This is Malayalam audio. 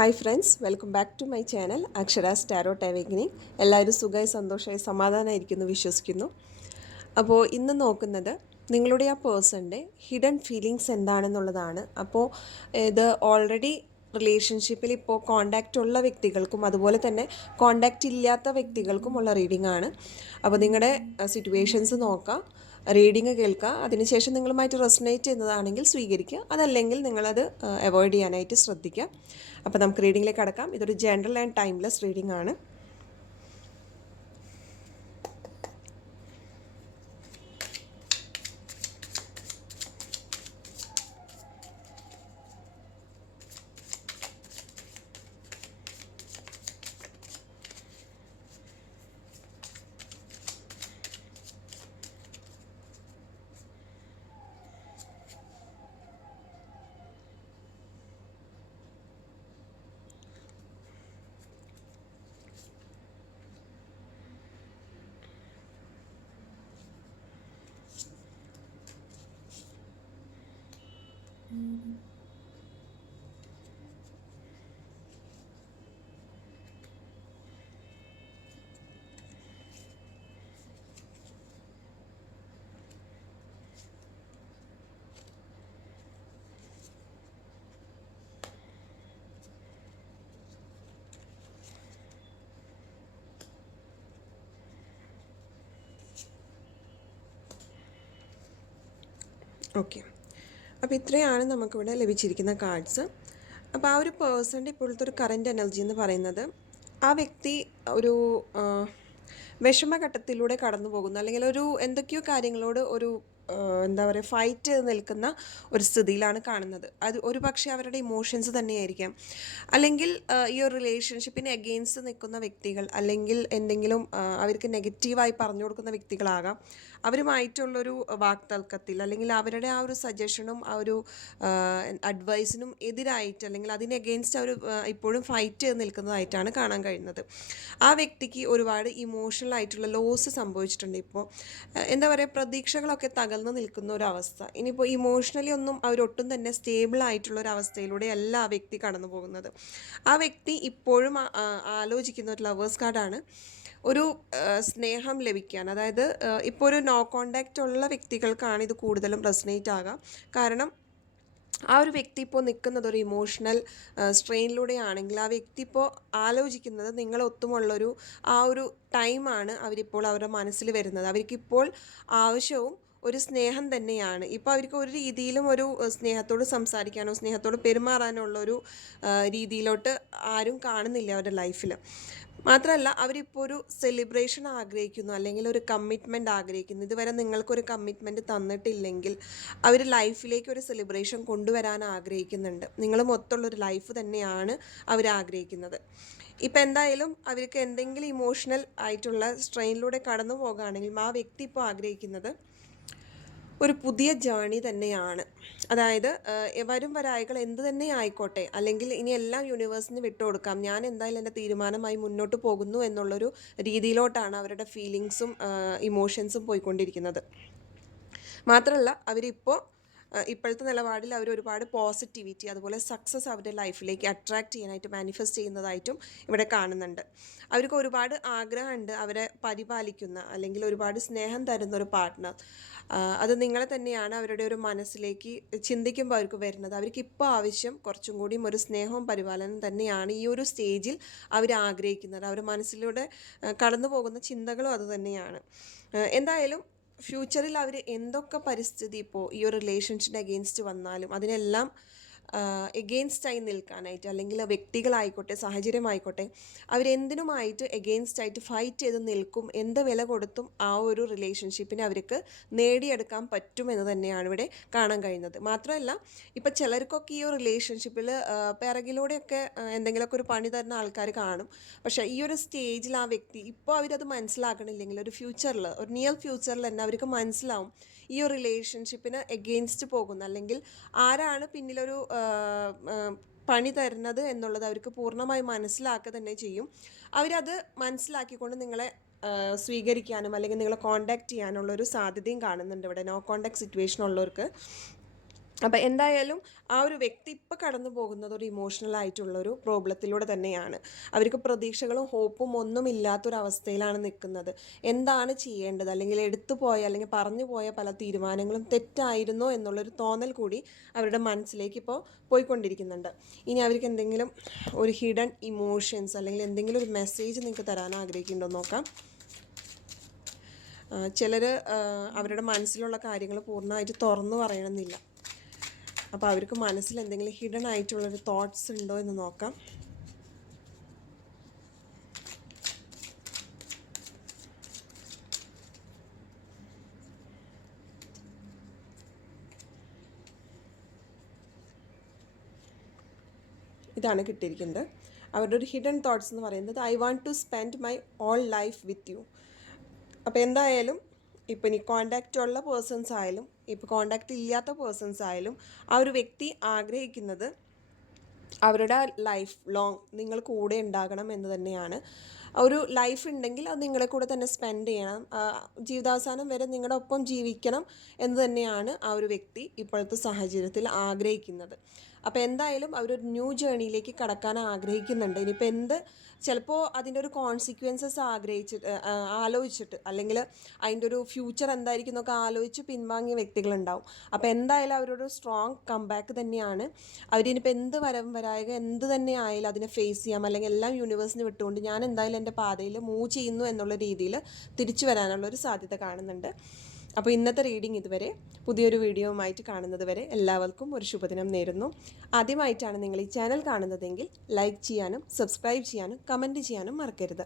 Hi friends welcome back to my channel Akshara സ്റ്റാരോ ടാവേഗിനി എല്ലാവരും സുഖമായി സന്തോഷമായി സമാധാനമായിരിക്കുന്നു വിശ്വസിക്കുന്നു. അപ്പോൾ ഇന്ന് നോക്കുന്നത് നിങ്ങളുടെ ആ പേഴ്സന്റെ ഹിഡൻ ഫീലിങ്സ് എന്താണെന്നുള്ളതാണ്. അപ്പോൾ ഇത് ഓൾറെഡി റിലേഷൻഷിപ്പിൽ ഇപ്പോൾ കോണ്ടാക്റ്റ് ഉള്ള വ്യക്തികൾക്കും അതുപോലെ തന്നെ കോണ്ടാക്റ്റ് ഇല്ലാത്ത വ്യക്തികൾക്കും ഉള്ള റീഡിംഗ് ആണ് അപ്പോൾ നിങ്ങളുടെ സിറ്റുവേഷൻസ് നോക്കാം റീഡിങ് കേൾക്കുക അതിനുശേഷം നിങ്ങളുമായിട്ട് റെസനേറ്റ് ചെയ്യുന്നതാണെങ്കിൽ സ്വീകരിക്കുക അതല്ലെങ്കിൽ നിങ്ങളത് അവോയ്ഡ് ചെയ്യാനായിട്ട് ശ്രദ്ധിക്കുക. അപ്പോൾ നമുക്ക് റീഡിങ്ങിലേക്ക് കടക്കാം. ഇതൊരു ജനറൽ ആൻഡ് ടൈംലെസ് റീഡിംഗ് ആണ്. Ok. അപ്പോൾ ഇത്രയാണ് നമുക്കിവിടെ ലഭിച്ചിരിക്കുന്ന കാർഡ്സ് അപ്പോൾ ആ ഒരു പേഴ്സന്റെ ഇപ്പോഴത്തെ ഒരു കറന്റ് എനർജി എന്ന് പറയുന്നത് ആ വ്യക്തി ഒരു വിഷമഘട്ടത്തിലൂടെ കടന്നു പോകുന്നു അല്ലെങ്കിൽ ഒരു എന്തൊക്കെയോ കാര്യങ്ങളോട് ഒരു എന്താ പറയുക ഫൈറ്റ് ചെയ്ത് നിൽക്കുന്ന ഒരു സ്ഥിതിയിലാണ് കാണുന്നത്. അത് ഒരു പക്ഷേ അവരുടെ ഇമോഷൻസ് തന്നെയായിരിക്കാം. അല്ലെങ്കിൽ ഈ ഒരു റിലേഷൻഷിപ്പിന് എഗെയിൻസ്റ്റ് നിൽക്കുന്ന വ്യക്തികൾ അല്ലെങ്കിൽ എന്തെങ്കിലും അവർക്ക് നെഗറ്റീവായി പറഞ്ഞു കൊടുക്കുന്ന വ്യക്തികളാകാം. അവരുമായിട്ടുള്ളൊരു വാക്തർക്കത്തിൽ അല്ലെങ്കിൽ അവരുടെ ആ ഒരു സജഷനും ആ ഒരു അഡ്വൈസിനും എതിരായിട്ട് അല്ലെങ്കിൽ അതിന് എഗെയിൻസ്റ്റ് അവർ ഇപ്പോഴും ഫൈറ്റ് ചെയ്ത് നിൽക്കുന്നതായിട്ടാണ് കാണാൻ കഴിയുന്നത്. ആ വ്യക്തിക്ക് ഒരുപാട് ഇമോഷണൽ ആയിട്ടുള്ള ലോസ് സംഭവിച്ചിട്ടുണ്ട് ഇപ്പോൾ. എന്താ പറയുക പ്രതീക്ഷകളൊക്കെ തകർന്നു നിൽക്കുന്ന ഒരു അവസ്ഥ ഇനിയിപ്പോൾ ഇമോഷണലി ഒന്നും അവരൊട്ടും തന്നെ സ്റ്റേബിൾ ആയിട്ടുള്ള ഒരു അവസ്ഥയിലൂടെയല്ല ആ വ്യക്തി കടന്നു പോകുന്നത്. ആ വ്യക്തി ഇപ്പോഴും ആലോചിക്കുന്ന ഒരു ലവേഴ്സ് കാർഡാണ് ഒരു സ്നേഹം ലഭിക്കാൻ. അതായത് ഇപ്പോൾ ഒരു നോ കോണ്ടാക്റ്റ് ഉള്ള വ്യക്തികൾക്കാണ് ഇത് കൂടുതലും റെസനേറ്റ് ആകാം. കാരണം ആ ഒരു വ്യക്തി ഇപ്പോൾ നിൽക്കുന്നത് ഒരു ഇമോഷണൽ സ്ട്രെയിനിലൂടെയാണെങ്കിൽ ആ വ്യക്തി ഇപ്പോൾ ആലോചിക്കുന്നത് നിങ്ങളൊത്തുമുള്ളൊരു ആ ഒരു ടൈമാണ് അവരിപ്പോൾ അവരുടെ മനസ്സിൽ വരുന്നത്. അവർക്കിപ്പോൾ ആവശ്യവും ഒരു സ്നേഹം തന്നെയാണ്. ഇപ്പോൾ അവർക്ക് ഒരു രീതിയിലും ഒരു സ്നേഹത്തോട് സംസാരിക്കാനോ സ്നേഹത്തോട് പെരുമാറാനോ ഉള്ള ഒരു രീതിയിലോട്ട് ആരും കാണുന്നില്ല അവരുടെ ലൈഫിൽ മാത്രമല്ല അവരിപ്പോൾ ഒരു സെലിബ്രേഷൻ ആഗ്രഹിക്കുന്നു അല്ലെങ്കിൽ ഒരു കമ്മിറ്റ്മെന്റ് ആഗ്രഹിക്കുന്നു. ഇതുവരെ നിങ്ങൾക്കൊരു കമ്മിറ്റ്മെന്റ് തന്നിട്ടില്ലെങ്കിൽ അവർ ലൈഫിലേക്ക് ഒരു സെലിബ്രേഷൻ കൊണ്ടുവരാൻ ആഗ്രഹിക്കുന്നുണ്ട്. നിങ്ങൾ മൊത്തമുള്ളൊരു ലൈഫ് തന്നെയാണ് അവർ ആഗ്രഹിക്കുന്നത്. ഇപ്പം എന്തായാലും അവർക്ക് എന്തെങ്കിലും ഇമോഷണൽ ആയിട്ടുള്ള സ്ട്രെയിനിലൂടെ കടന്നു പോകുകയാണെങ്കിൽ ആ വ്യക്തി ഇപ്പോൾ ആഗ്രഹിക്കുന്നത് ഒരു പുതിയ ജേണി തന്നെയാണ്. അതായത് വരും വരായികൾ എന്ത് തന്നെ ആയിക്കോട്ടെ അല്ലെങ്കിൽ ഇനി എല്ലാം യൂണിവേഴ്സിന് വിട്ടുകൊടുക്കാം ഞാൻ എന്തായാലും എന്റെ തീരുമാനമായി മുന്നോട്ട് പോകുന്നു എന്നുള്ളൊരു രീതിയിലോട്ടാണ് അവരുടെ ഫീലിങ്സും ഇമോഷൻസും പോയിക്കൊണ്ടിരിക്കുന്നത്. മാത്രമല്ല അവരിപ്പോൾ ഇപ്പോഴത്തെ നിലപാടിൽ അവർ ഒരുപാട് പോസിറ്റിവിറ്റി അതുപോലെ സക്സസ് അവരുടെ ലൈഫിലേക്ക് അട്രാക്റ്റ് ചെയ്യാനായിട്ട് മാനിഫെസ്റ്റ് ചെയ്യുന്നതായിട്ടും ഇവിടെ കാണുന്നുണ്ട്. അവർക്ക് ഒരുപാട് ആഗ്രഹമുണ്ട് അവരെ പരിപാലിക്കുന്ന അല്ലെങ്കിൽ ഒരുപാട് സ്നേഹം തരുന്ന ഒരു പാർട്ട്ണർ അത് നിങ്ങളെ തന്നെയാണ് അവരുടെ ഒരു മനസ്സിലേക്ക് ചിന്തിക്കുമ്പോൾ അവർക്ക് വരുന്നത്. അവർക്ക് ഇപ്പോൾ ആവശ്യം കുറച്ചും കൂടിയും ഒരു സ്നേഹവും പരിപാലനം തന്നെയാണ് ഈ ഒരു സ്റ്റേജിൽ അവർ ആഗ്രഹിക്കുന്നത്. അവർ മനസ്സിലൂടെ കടന്നു പോകുന്ന ചിന്തകളും അത് തന്നെയാണ്. എന്തായാലും ഫ്യൂച്ചറിൽ അവർ എന്തൊക്കെ പരിസ്ഥിതി ഇപ്പോൾ ഈ ഒരു റിലേഷൻഷിപ്പിന് അഗെയിൻസ്റ്റ് വന്നാലും അതിനെല്ലാം എഗെയിൻസ്റ്റ് ആയി നിൽക്കാനായിട്ട് അല്ലെങ്കിൽ വ്യക്തികളായിക്കോട്ടെ സാഹചര്യമായിക്കോട്ടെ അവരെന്തിനുമായിട്ട് എഗെയിൻസ്റ്റ് ആയിട്ട് ഫൈറ്റ് ചെയ്ത് നിൽക്കും എന്ത് വില കൊടുത്തും ആ ഒരു റിലേഷൻഷിപ്പിനെ അവർക്ക് നേടിയെടുക്കാൻ പറ്റുമെന്ന് തന്നെയാണ് ഇവിടെ കാണാൻ കഴിയുന്നത്. മാത്രമല്ല ഇപ്പം ചിലർക്കൊക്കെ ഈ ഒരു റിലേഷൻഷിപ്പിൽ പിറകിലൂടെയൊക്കെ എന്തെങ്കിലുമൊക്കെ ഒരു പണി തരുന്ന ആൾക്കാർ കാണും. പക്ഷേ ഈ ഒരു സ്റ്റേജിൽ ആ വ്യക്തി ഇപ്പോൾ അവരത് മനസ്സിലാക്കണില്ലെങ്കിൽ ഒരു ഫ്യൂച്ചറിൽ ഒരു നിയർ ഫ്യൂച്ചറിൽ തന്നെ അവർക്ക് മനസ്സിലാവും ഈ ഒരു റിലേഷൻഷിപ്പിന് എഗെയിൻസ്റ്റ് പോകുന്ന അല്ലെങ്കിൽ ആരാണ് പിന്നിലൊരു പണി തരുന്നത് എന്നുള്ളത് അവർക്ക് പൂർണമായി മനസ്സിലാക്കുക തന്നെ ചെയ്യും. അവരത് മനസ്സിലാക്കിക്കൊണ്ട് നിങ്ങളെ സ്വീകരിക്കാനും അല്ലെങ്കിൽ നിങ്ങളെ കോണ്ടാക്ട് ചെയ്യാനുള്ള ഒരു സാധ്യതയും കാണുന്നുണ്ട് ഇവിടെ. നോ കോണ്ടാക്ട് സിറ്റുവേഷൻ ഉള്ളവർക്ക്. അപ്പോൾ എന്തായാലും ആ ഒരു വ്യക്തി ഇപ്പോൾ കടന്നു പോകുന്നത് ഒരു ഇമോഷണൽ ആയിട്ടുള്ളൊരു പ്രോബ്ലത്തിലൂടെ തന്നെയാണ്. അവർക്ക് പ്രതീക്ഷകളും ഹോപ്പും ഒന്നും ഇല്ലാത്തൊരവസ്ഥയിലാണ് നിൽക്കുന്നത്. എന്താണ് ചെയ്യേണ്ടത്? അല്ലെങ്കിൽ എടുത്തു പോയ അല്ലെങ്കിൽ പറഞ്ഞു പോയ പല തീരുമാനങ്ങളും തെറ്റായിരുന്നോ എന്നുള്ളൊരു തോന്നൽ കൂടി അവരുടെ മനസ്സിലേക്ക് ഇപ്പോൾ പോയിക്കൊണ്ടിരിക്കുന്നുണ്ട്. ഇനി അവർക്ക് എന്തെങ്കിലും ഒരു ഹിഡൻ ഇമോഷൻസ് അല്ലെങ്കിൽ എന്തെങ്കിലും ഒരു മെസ്സേജ് നിങ്ങൾക്ക് തരാൻ ആഗ്രഹിക്കുന്നുണ്ടോ നോക്കാം. ചിലർ അവരുടെ മനസ്സിലുള്ള കാര്യങ്ങൾ പൂർണമായിട്ട് തുറന്നു പറയണമെന്നില്ല. അപ്പോൾ അവർക്ക് മനസ്സിൽ എന്തെങ്കിലും ഹിഡൻ ആയിട്ടുള്ളൊരു തോട്ട്സ് ഉണ്ടോ എന്ന് നോക്കാം. ഇതാണ് കിട്ടിയിരിക്കുന്നത്. അവരുടെ ഒരു ഹിഡൻ തോട്ട്സ് എന്ന് പറയുന്നത് I want to spend my all life with you അപ്പോൾ എന്തായാലും ഇപ്പം ഇനി കോണ്ടാക്റ്റ് ഉള്ള പേഴ്സൺസ് ആയാലും ഇപ്പോൾ കോണ്ടാക്റ്റ് ഇല്ലാത്ത പേഴ്സൺസ് ആയാലും ആ ഒരു വ്യക്തി ആഗ്രഹിക്കുന്നത് അവരുടെ ലൈഫ് ലോങ് നിങ്ങൾ കൂടെ ഉണ്ടാകണം എന്ന് തന്നെയാണ്. ഒരു ലൈഫ് ഉണ്ടെങ്കിൽ അത് നിങ്ങളെ കൂടെ തന്നെ സ്പെൻഡ് ചെയ്യണം. ജീവിതാവസാനം വരെ നിങ്ങളുടെ ഒപ്പം ജീവിക്കണം എന്ന് തന്നെയാണ് ആ ഒരു വ്യക്തി ഇപ്പോഴത്തെ സാഹചര്യത്തിൽ ആഗ്രഹിക്കുന്നത്. അപ്പോൾ എന്തായാലും അവരൊരു ന്യൂ ജേണിയിലേക്ക് കടക്കാൻ ആഗ്രഹിക്കുന്നുണ്ട്. ഇനിയിപ്പോൾ എന്ത് ചിലപ്പോൾ അതിന്റെ ഒരു കോൺസിക്വൻസസ് ആഗ്രഹിച്ചിട്ട് ആലോചിച്ചിട്ട് അല്ലെങ്കിൽ അതിന്റെ ഒരു ഫ്യൂച്ചർ എന്തായിരിക്കും എന്നൊക്കെ ആലോചിച്ച് പിൻവാങ്ങിയ വ്യക്തികളുണ്ടാവും. അപ്പോൾ എന്തായാലും അവരൊരു സ്ട്രോങ് കംബാക്ക് തന്നെയാണ്. അവരിനിപ്പോൾ എന്ത് വരം വരായക എന്ത് തന്നെ ആയാലും അതിനെ ഫേസ് ചെയ്യാം. അല്ലെങ്കിൽ എല്ലാം യൂണിവേഴ്സിന് വിട്ടുകൊണ്ട് ഞാൻ എന്തായാലും എന്റെ പാതയിൽ മൂവ് ചെയ്യുന്നു എന്നുള്ള രീതിയിൽ തിരിച്ചു വരാനുള്ള ഒരു സാധ്യത കാണുന്നുണ്ട്. അപ്പോൾ ഇന്നത്തെ റീഡിംഗ് ഇതുവരെ പുതിയൊരു വീഡിയോവുമായിട്ട് കാണുന്നത് വരെ എല്ലാവർക്കും ഒരു ശുഭദിനം നേരുന്നു. ആദ്യമായിട്ടാണ് നിങ്ങൾ ഈ ചാനൽ കാണുന്നതെങ്കിൽ ലൈക്ക് ചെയ്യാനും സബ്സ്ക്രൈബ് ചെയ്യാനും കമന്റ് ചെയ്യാനും മറക്കരുത്.